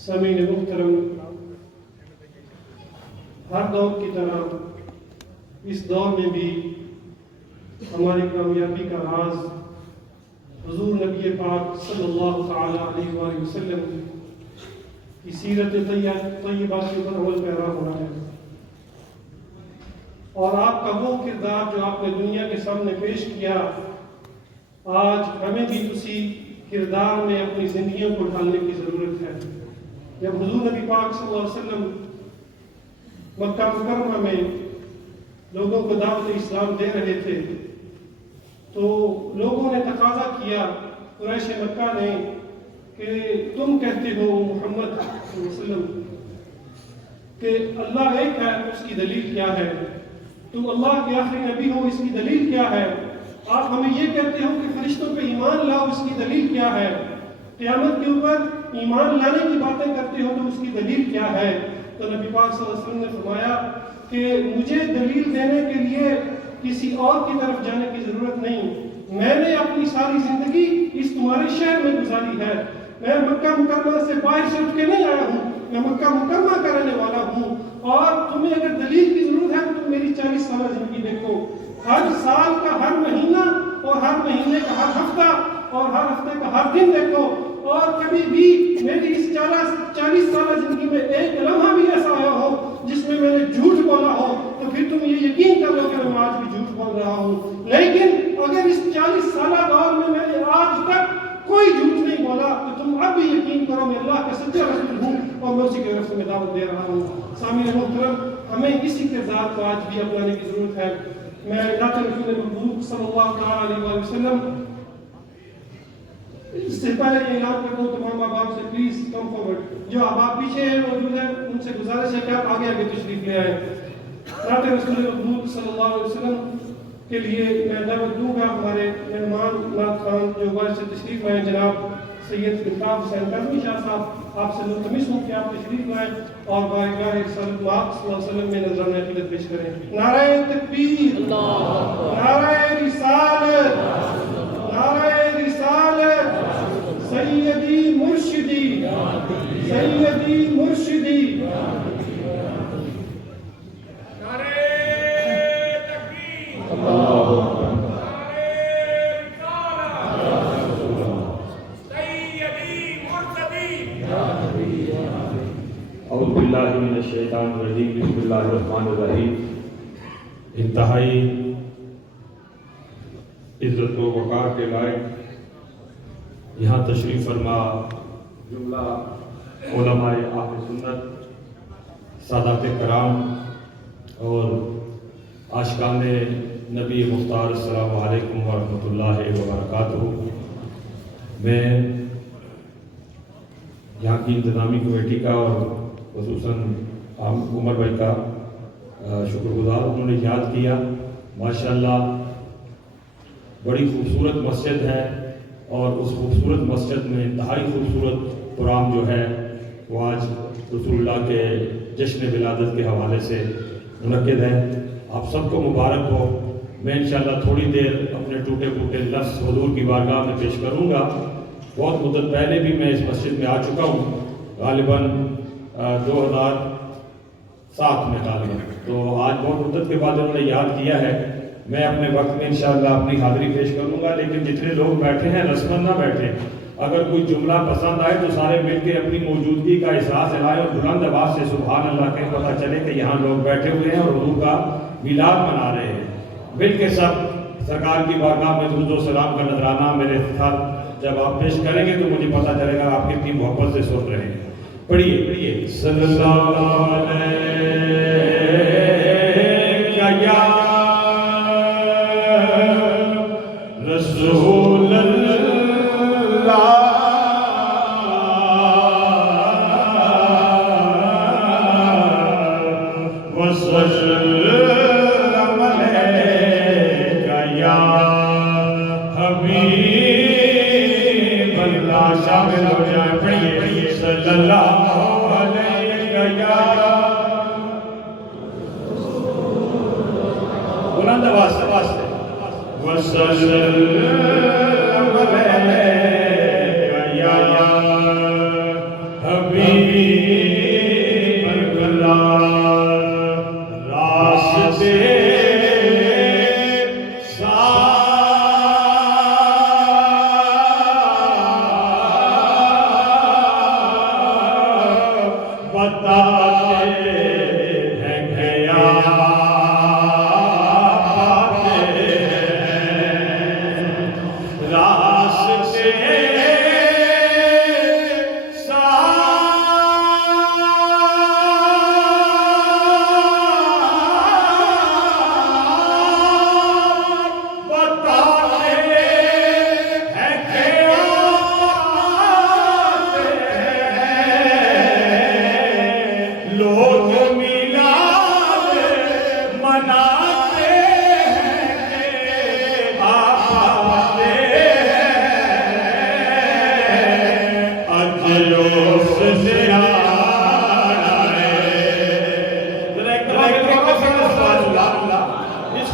سامعین محترم، ہر دور کی طرح اس دور میں بھی ہماری کامیابی کا راز حضور نبی پاک صلی اللہ تعالی علیہ وآلہ وسلم کی سیرت طیبہ کے اوپر عمل پیرا ہونا ہے، اور آپ کا وہ کردار جو آپ نے دنیا کے سامنے پیش کیا، آج ہمیں بھی اسی کردار میں اپنی زندگیوں کو ڈھالنے کی ضرورت ہے۔ جب حضور نبی پاک صلی اللہ علیہ وسلم مکہ مکرمہ میں لوگوں کو دعوت اسلام دے رہے تھے تو لوگوں نے تقاضا کیا، قریش مکہ نے، کہ تم کہتے ہو محمد صلی اللہ علیہ وسلم کہ اللہ ایک ہے، اس کی دلیل کیا ہے؟ تم اللہ کے آخری نبی ہو، اس کی دلیل کیا ہے؟ آپ ہمیں یہ کہتے ہو کہ فرشتوں پہ ایمان لاؤ، اس کی دلیل کیا ہے؟ قیامت کے اوپر ایمان لانے کی باتیں کرتے ہو تو اس کی دلیل کیا ہے؟ تو نبی پاک صلی اللہ علیہ وسلم نے فرمایا کہ مجھے دلیل دینے کے لیے کسی اور کی طرف جانے کی ضرورت نہیں، میں نے اپنی ساری زندگی اس تمہارے شہر میں گزاری ہے، میں مکہ مکرمہ سے باہر سے اٹھ کے نہیں آیا ہوں، میں مکہ مکرمہ کا رہنے والا ہوں، اور تمہیں اگر دلیل کی ضرورت ہے تو تم میری 40 سالہ زندگی دیکھو، ہر سال کا ہر مہینہ اور ہر مہینے کا ہر ہفتہ اور ہر ہفتے کا ہر دن دیکھو، اور کبھی بھی میری اس 40 سالہ زندگی میں ایک لمحہ بھی ایسا آیا ہو جس میں میں نے جھوٹ بولا ہو تو پھر تم یہ یقین کر لو کہ میں آج بھی جھوٹ بول رہا ہوں۔ لیکن اگر اس 40 سالہ دور میں نے آج تک کوئی جھوٹ نہیں بولا تو تم اب بھی یقین کرو میں اللہ کا سچا رسول ہوں اور میں اسی کے رسول میں دعوت دے رہا ہوں۔ سامعین محترم، ہمیں اسی کردار کو آج بھی اپنانے کی ضرورت ہے۔ میں ذات رسول محبوب صلی اللہ علیہ وآلہ وسلم اس سے پہلے یہ اعلان کر دوں تمام ماں باپ سے، پلیز کم فارورڈ، جو آپ پیچھے ہیں موجود ہیں ان سے گزارش ہے کہ آپ آگے آگے تشریف لے آئیں۔ ذات رسول محبوب صلی اللہ علیہ وسلم کے لیے میں دعوت دوں گا ہمارے مہمان نعت خان جو باہر سے تشریف لائیں، جناب سید الطاف حسین کاظمی شاہ صاحب، آپ سے ملتمس ہوں کہ آپ تشریف لائیں اور بارگاہ رسالت پاک صلی اللہ علیہ وسلم میں نذرانہ عقیدت پیش کریں۔ نعرہ تکبیر، نعرہ رسالت، نعرہ رسالت، سیدی مرشدی، سیدی مرشدی۔ اعوذ باللہ من الشیطان الرجیم، بسم اللہ الرحمن الرحیم۔ انتہائی عزت و وقار کے لائق یہاں تشریف فرما جملہ علماء اہل سنت، سادات کرام اور عاشقان نبی مختار، السلام علیکم ورحمۃ اللہ وبرکاتہ۔ میں یہاں کی انتظامی کمیٹی کا اور خصوصاً عمر بھائی کا شکر گزار، انہوں نے یاد کیا، ماشاءاللہ بڑی خوبصورت مسجد ہے، اور اس خوبصورت مسجد میں انتہائی خوبصورت پروگرام جو ہے وہ آج رسول اللہ کے جشن ولادت کے حوالے سے منعقد ہے۔ آپ سب کو مبارک ہو۔ میں انشاءاللہ تھوڑی دیر اپنے ٹوٹے پھوٹے لفظ حضور کی بارگاہ میں پیش کروں گا۔ بہت مدت پہلے بھی میں اس مسجد میں آ چکا ہوں، غالباً 2007 میں غالباً، تو آج بہت مدت کے بعد انہوں نے یاد کیا ہے۔ میں اپنے وقت میں انشاءاللہ اپنی حاضری پیش کروں گا، لیکن جتنے لوگ بیٹھے ہیں رسماً نہ بیٹھے، اگر کوئی جملہ پسند آئے تو سارے مل کے اپنی موجودگی کا احساس دلائیں اور بلند آواز سے سبحان اللہ کہیں، پتہ چلے کہ یہاں لوگ بیٹھے ہوئے ہیں اور حضور کا میلاد منا رہے ہیں۔ مل کے سب سرکار کی بارگاہ میں درود و سلام کا نذرانہ میرے ساتھ جب آپ پیش کریں گے تو مجھے پتہ چلے گا آپ کتنی محبت سے سن رہے ہیں۔ پڑھیے صلی اللہ علیہ یا رسول اللہ وسلم علیک یا حبیب اللہ۔ شامل ہو جائیں، پڑھیے صلی اللہ علیہ یا، بلند آواز سے وسلم علیک یا حبیب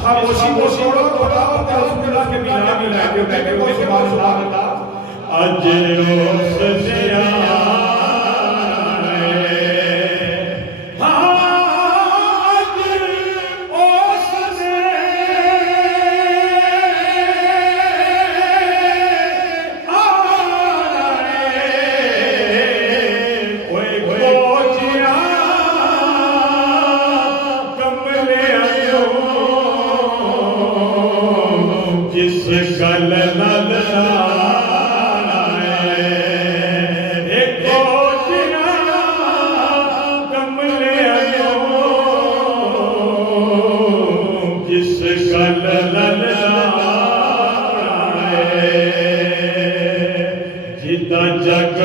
خاموشی کو چھوڑو تو دعوت رسول اللہ کے میلاد میں لائے بیٹھے ہوئے سبحان اللہ اجروں سے جگ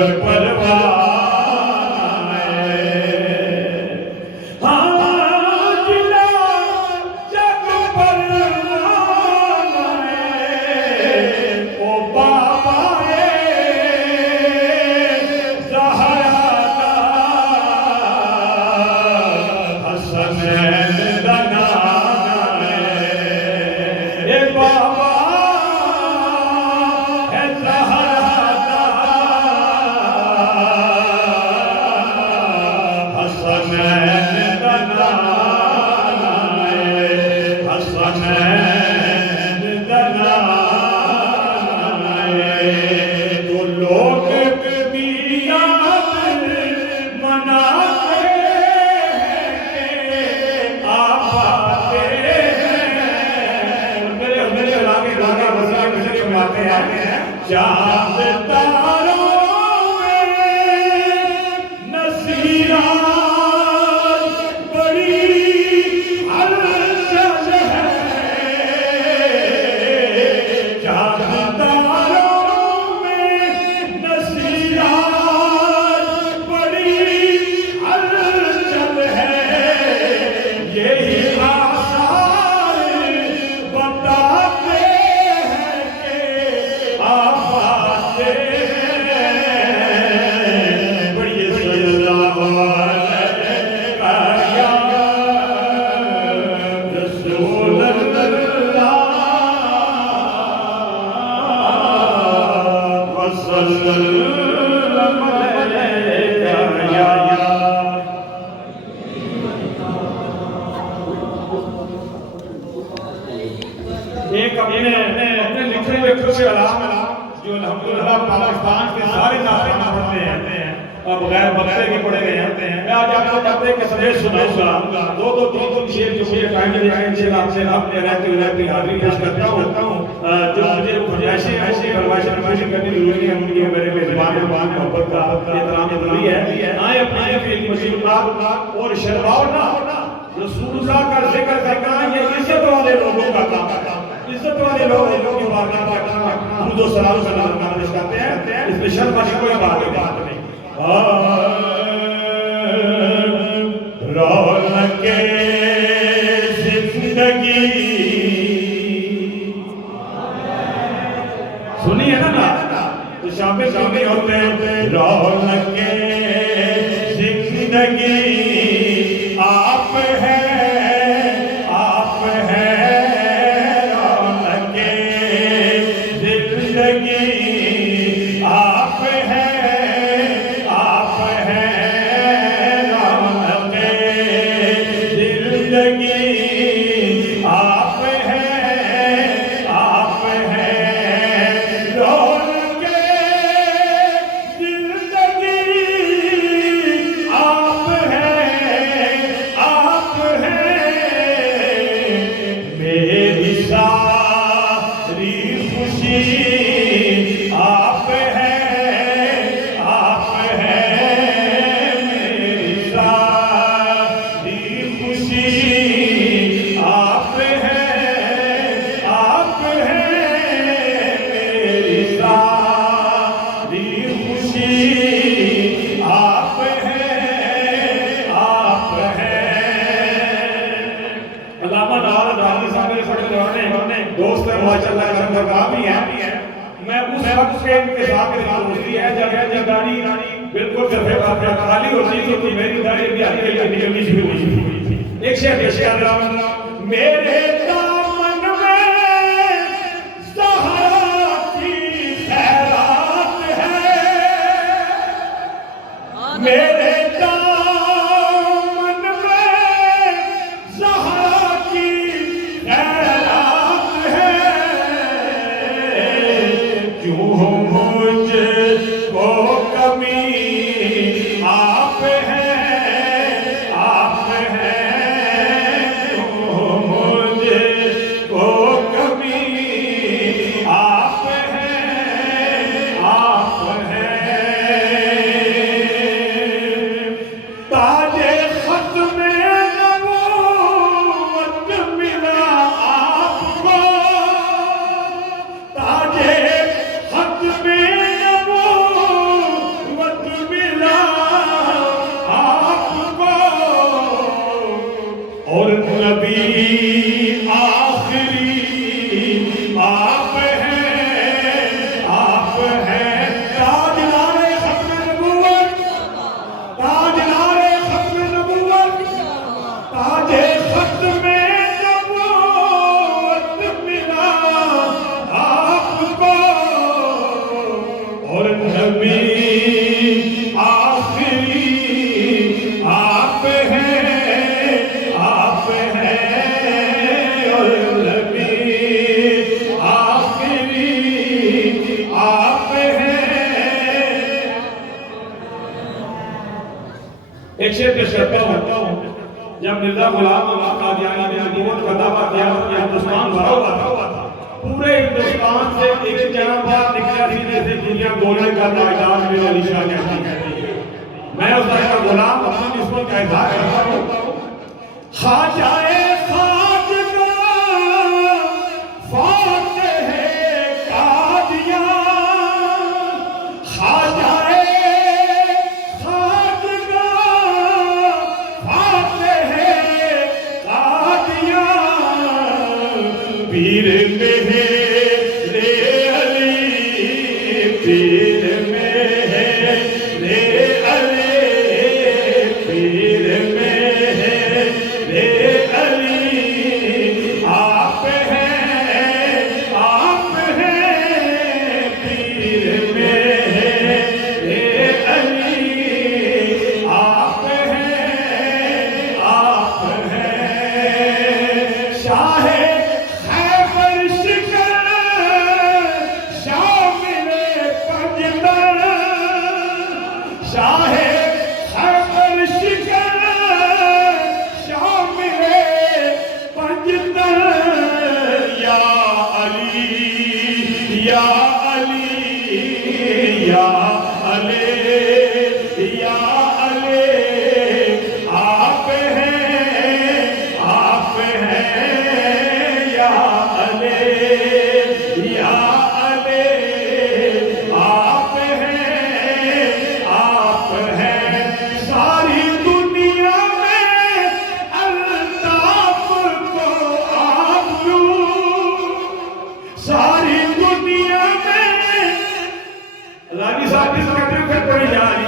ایک اپنے لکھے ہوئے کچھ کلام جو الحمدللہ پاکستان کے سارے ناظرین پڑھتے ہیں اب غیر بخشے کے پڑھے گئے ہیں. میں آج آپ کو چاہتے ہیں کہ سنیش سناؤں گا دو تین شیر جو مجھے ٹائم دے آئے ان آپ سے اپنے رہتی حاضری پیش کرتا ہوں جو مجھے ایسی فرمائشیں کرنی ضروری ہے. ان کی میرے میزبان محبت کا احترام ضروری ہے. آئے اپنے مشیر اللہ اور شرواؤ نہ رسول اللہ کا ذکر کرنا یہ عزت والے لوگوں کا کام ہے. عزت والے لوگوں کی بارگاہ میں درود و سلام پیش کرتے ہیں. اس میں شرم کی کوئی بات نہیں. رونق زندگی سنی ہے نا تو شامل شامل ہوتے ہیں. رونق زندگی آپ ہے بالکل خالی ہوتی تو میری داری بھی آگے نکلنی شروع ہوئی تھی. ایک شعر میرے دامن اور نبی آخری آپ ہیں، آپ ہیں تاجدار ختم نبوت، تاجدار ختم نبوت، تاج ختم نبوت ملا آپ کو، اور نبی آخری آپ ہیں، آپ ہیں، اور نبی آخری آپ ہیں۔ ایک شعر پیش کرتا ہوں، جب مرزا غلام احمد قادیانی نے نبوت کا دعویٰ کیا کہ ہندوستان بھرا ہوا تھا، پورے ہندوستان سے ایک جناب بات نکلا تھی جیسے دنیا گولے کا تاجدار میں علی شاہ کہتی ہے۔ میں اس کا غلام اپنی نسبت کا اظہار کرتا ہوں، خواجہ خواجہ فاتح قادیان، خواجہ خواجہ فاتح قادیان، پیر میرے علی، پیر میرے علی، پیر میرے علی، آپ ہیں، آپ ہیں، پیر میرے علی، آپ ہیں، آپ ہیں، شاہ خیبر شکر شامل پنجتن، شاہ خیبر شکر شامل پنجتن، یا علی، یا علی، یا علی، یا علی، آپ ہیں، آپ ہیں، یا علی، یا علی، آپ ہیں، آپ ہیں، ساری دنیا میں الطاف کو آبرو، ساری دنیا میں علی صاحب اس کہتے ہیں پھر کوئی علی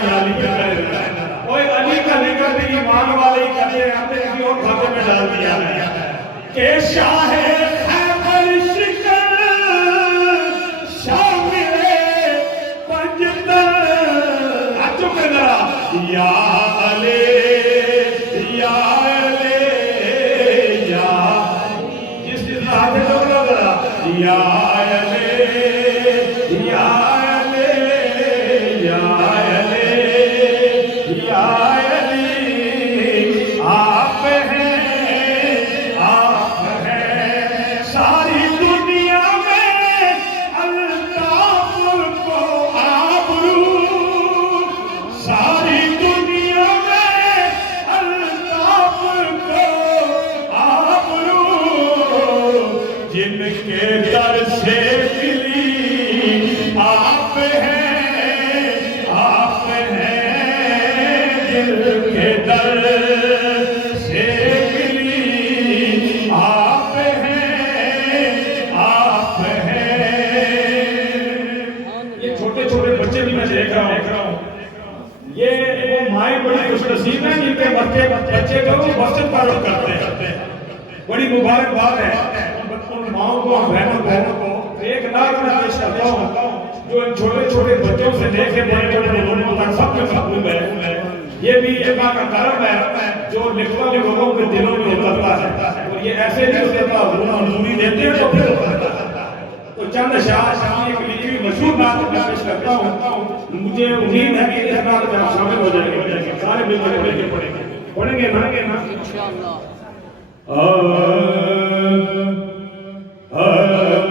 کوئی علی کا ذکر بھی ایمان والے ہی کرتے ہیں، ہم نے کسی اور کھاتے میں ڈال دیا ہے کہ شاہ خیبر شکر شامل پنجتن، آجو کے ذرا، یا علی، یا علی، یا جس آتے تو ذرا، یا علی، یا علی، یا علی، یا علی، آپ ہیں، آپ ہیں، ساری دنیا میں الطاف کو آبرو، ساری دنیا میں الطاف کو آبرو، جن کے در سے ملی آپ ہیں، آپ ہیں، جن کے در سے ملی آپ ہیں، آپ ہیں۔ یہ چھوٹے چھوٹے بچے بھی میں دیکھ رہا ہوں، یہ وہ مائیں بڑی خوش نصیب ہیں جن کے بچے جو مسجد کا رخ کرتے ہیں، بڑی مبارک بات ہے ان ماؤں کو، بہنوں کو۔ ایک نعت میں پیش کرتا ہوں جو ان چھوٹے چھوٹے بچوں سے دیکھے بڑے بڑے لوگوں تک سب میں محبوب ہے، یہ بھی اللہ کا کرم ہے جو لکھوا لوگوں کے دلوں میں اترتا ہے، اور یہ ایسے نہیں ہوتا حضوری دیتے ہیں تو پھر اترتا ہے۔ تو چند اشعار ایک لکھی مشہور نعت میں پیش کرتا ہوں، مجھے امید ہے کہ اس نعت میں آپ شامل ہو جائیں گے، سارے مل کر پڑھیں گے نا انشاءاللہ۔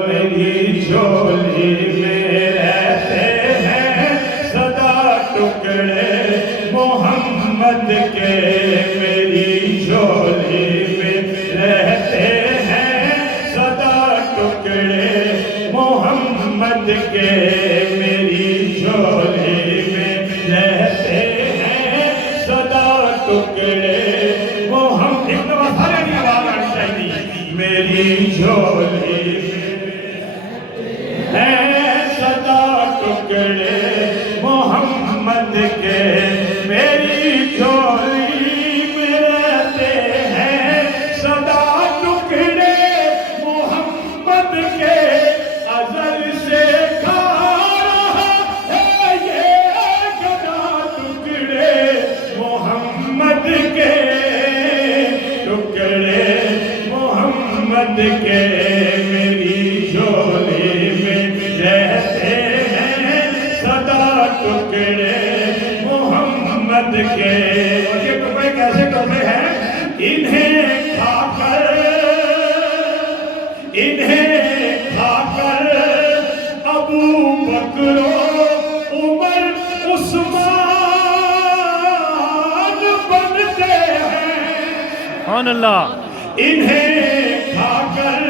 میری جھولی میں رہتے ہیں سدا ٹکڑے محمد کے، میری جھولی میں رہتے ہیں سدا ٹکڑے محمد کے، میری جھولی میں رہتے ہیں سدا ٹکڑے محمد کے۔ میری جھولی ہے صدا ٹکڑے محمد کے، میری جھولی میں رہتے ہیں صدا ٹکڑے محمد کے، ازل سے کھا رہا ہے یہ گدا ٹکڑے محمد کے، ٹکڑے محمد کے، میری جھولی میں رہتے ہیں صدا ٹکڑے محمد کے۔ اور یہ ٹکڑے کیسے ٹکڑے ہیں؟ انہیں کھا کر ابو بکر عمر عثمان بنتے ہیں، سبحان اللہ۔ انہیں کھا کر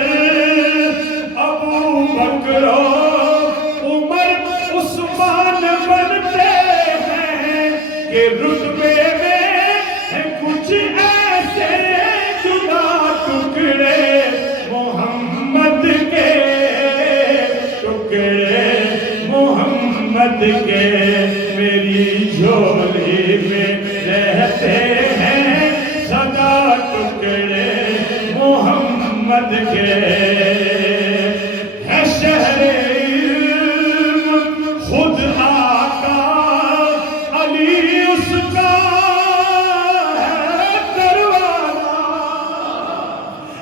ابو بکر عمر عثمان بنتے ہیں، کہ رتبے میں ہے کچھ ایسے جدا ٹکڑے محمد کے، ٹکڑے محمد کے، میری جھولی میں رہتے ہیں صدا ٹکڑے محمد کے۔ ہے شہر علم خود آقا علی اس کا ہے دروازہ،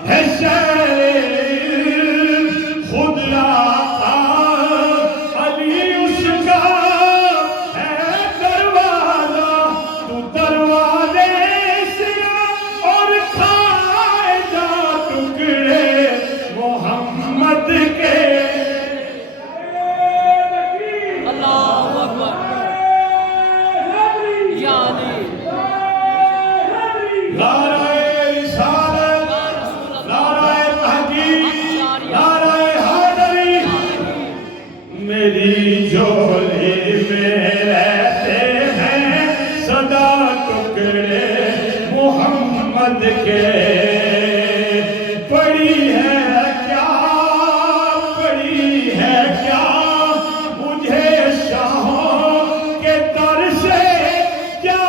ہے شہر علم خود آقا علی اس کا ہے دروازہ، تو دروازے سے اور کھائے جا ٹکڑے محمد کے۔ اللہ اکبر یا علی نعرہ رسالت، نعرہ تحقیق، نعرہ حیدری، میری جھولی میں رہتے ہیں صدا ٹکڑے محمد کے۔ پڑی ہے کیا مجھے شاہوں کے در سے کیا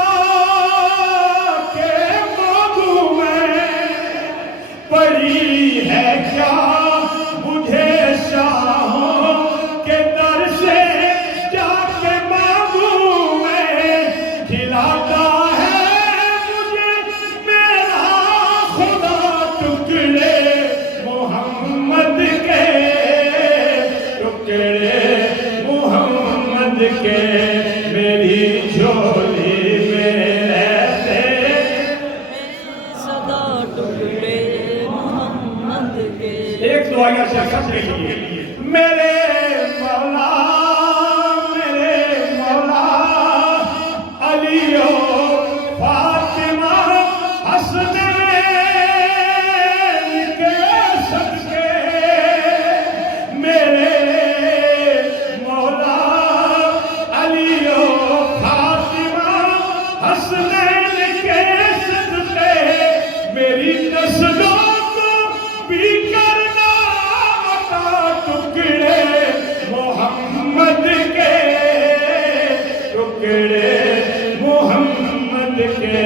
کہ مانگوں میں، پڑی ہے کیا مجھے شاہوں کے در سے کیا کہ مانگوں میں، کھلاتا ہے مجھے میرا خدا ٹکڑے محمد کے، ٹکڑے محمد کے، میری جھولی میں رہتے صدا ٹکڑے محمد کے۔ ایک دعائیہ سے سب کے لیے، میرے مولا علی و فاطمہ حسنین کے صدقے، میرے مولا علی و فاطمہ حسنین کے صدقے، میری نسلوں کو بھی کرنا عطا ٹکڑے محمد کے، ٹکڑے محمد کے،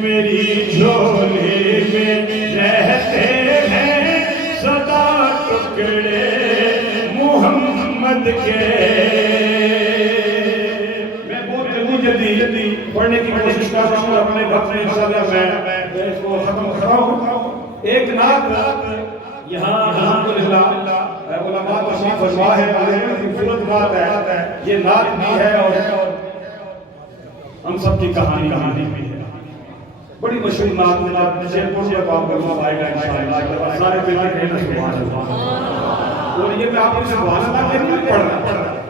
میری جھولی میں رہتے ہیں صدا ٹکڑے محمد کے۔ میں بہت جلدی پڑھنے کی کوشش کر رہا ہوں، اپنے وقت میں میں اس کو ختم کر رہا ہوں۔ ایک نعت یہاں الحمدللہ علماء تشریف فرما ہے، خوبصورت نعت ہے، یہ نعت بھی ہے اور ہم سب کی کہانی بھی ہے، بڑی مشہور نعت شیر پور سے کام کرنا پائے گا انشاءاللہ، سارے بیٹے کہنا سبحان اللہ۔ اور یہ میں آپ کو سبحان اللہ کے نہیں پڑھ رہا،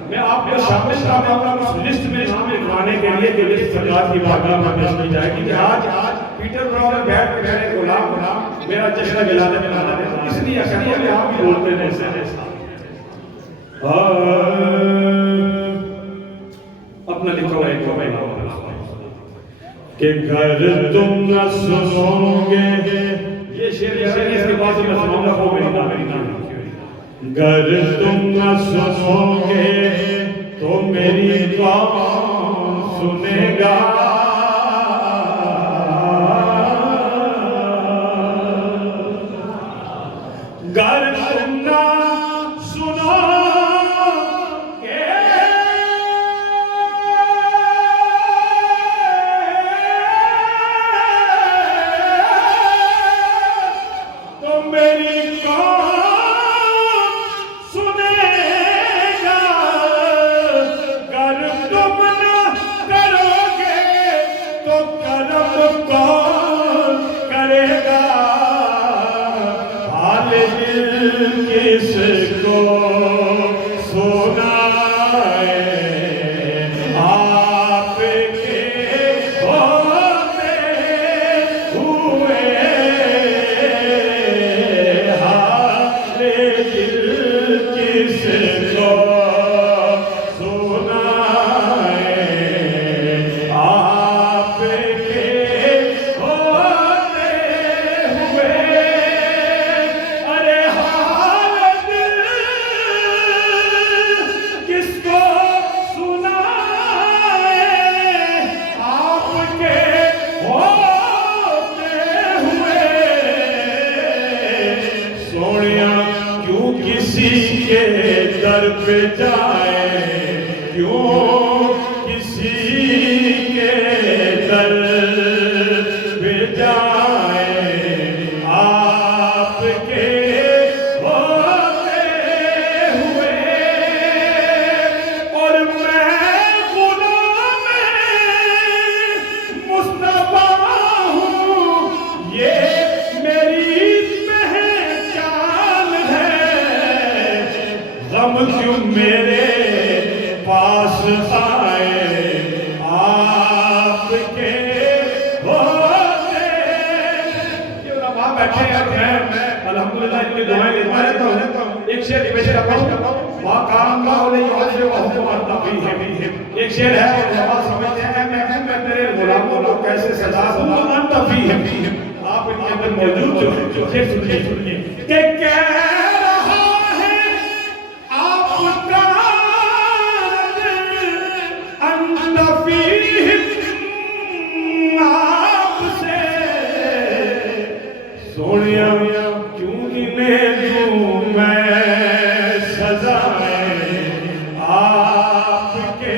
میں آپ کو شامل کرنا اس لسٹ میں شامل کرانے کے لیے کہ جس سرکار کی بارگاہ میں پیش کی جائے گی کہ آج پیٹر براؤن میں بیٹھ کے میرے غلام میرا جشن جلانے میں لانا ہے، اس لیے اکثر میں آپ بھی بولتے ہیں ایسے اپنا لکھو ہے کہ گھر تم نہ سنو گے، یہ شعر اس کے بعد میں سناؤں گا وہ میری نام گر تم نہ سنو گے تو میری کون سنے گا گر تم نہ سنو گے تو میری کون سنے گا گر تم نہ کرو گے تو کرم کون کرے گا حال دل کس کو سنائے آپ کے ہوتے ہوئے حال دل کس کو سنائے آپ کے ہوتے ہوئے ارے حال دل کس کو سنائے آپ کے ہوتے ہوئے سونیا کیوں کسی کے در پہ جائے کیوں کسی کے در پہ جائے آپ کے ہوتے ہوئے اور میں غلام مصطفیٰ ہوں یہ میری پہچان ہے غم کیوں میرے پاس آئے آپ کے ہوتے وہاں بیٹھے ہیں میں الحمدللہ ان کی دعائیں لیتا رہتا ہوں ایک شعر پیش کرتا ہوں وہاں کام کا علیہ وآلہ وحکم تفیہ ایک شعر ہے اور نماز سمجھتے ہیں میں تیرے غلاموں کو کیسے سزا دوں انت فیہ آپ ان کے اندر موجود جو شعر سنیے کہ کہہ رہا ہے آپ کا انت فیہ آپ سے سونیا کیوں انہیں دوں میں سزائیں آپ کے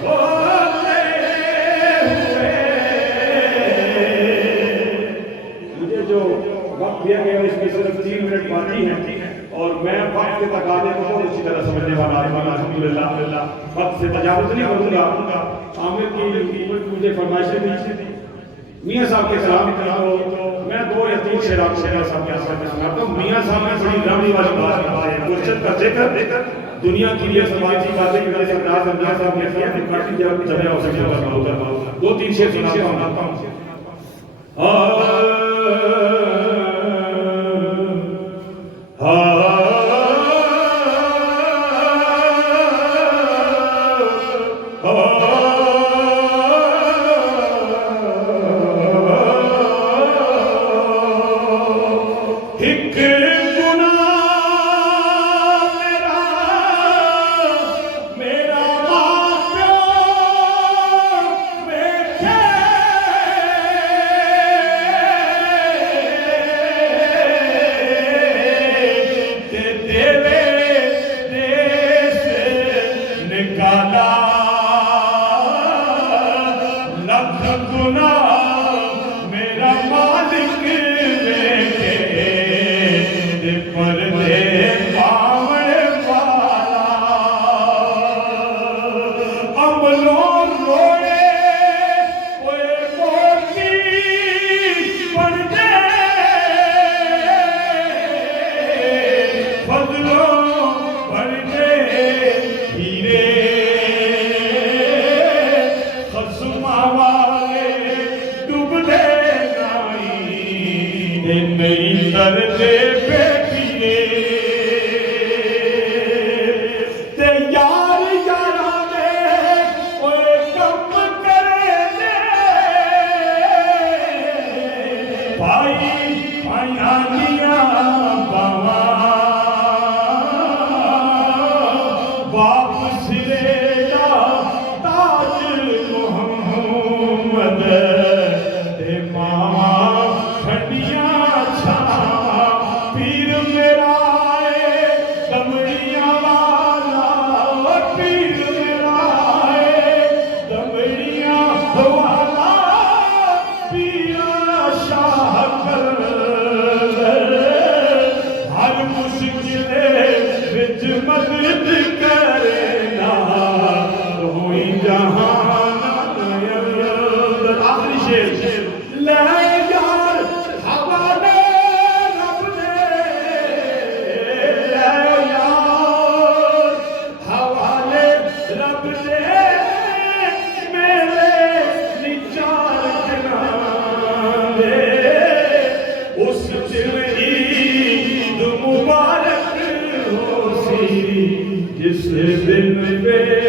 ہوتے ہوئے مجھے جو وقت دیا گیا اس میں صرف 3 منٹ باقی ہیں اور میں وقت کے تقاضے کو بہت اچھی طرح سمجھنے والا ہوں الحمدللہ وقت سے تجاوز نہیں کروں گا عامر کی مجھے فرمائشیں دی میاں صاحب کے سلام تو میں 2 یا 3 شعر صاحب کے آسان میں سناتا ہوں میاں صاحب نے بڑی گرمی والی بات ہے قرشد کا ذکر دنیا کی لیے سماجی باتیں کی وجہ سے انداز انداز صاحب نے کیا کہ کاٹی جگہ ہو سکے ہوتا 2-3 شعر سناتا ہوں بھائی آیانیاں پاواں باپ سرے دا تاج محمد تے پاواں ٹھنڈیاں چھاواں پیر میرا اے دمڑیاں والا پیر میرا اے دمڑیاں والا پیر شاہ کر ہر مشکل وچ مدد کرنا ہوئی جہان آخری شیر لے یار حوالے رب دے لے یار حوالے رب دے میرے نچار جنان دے اس عید مبارک ہو سی جس دن پہ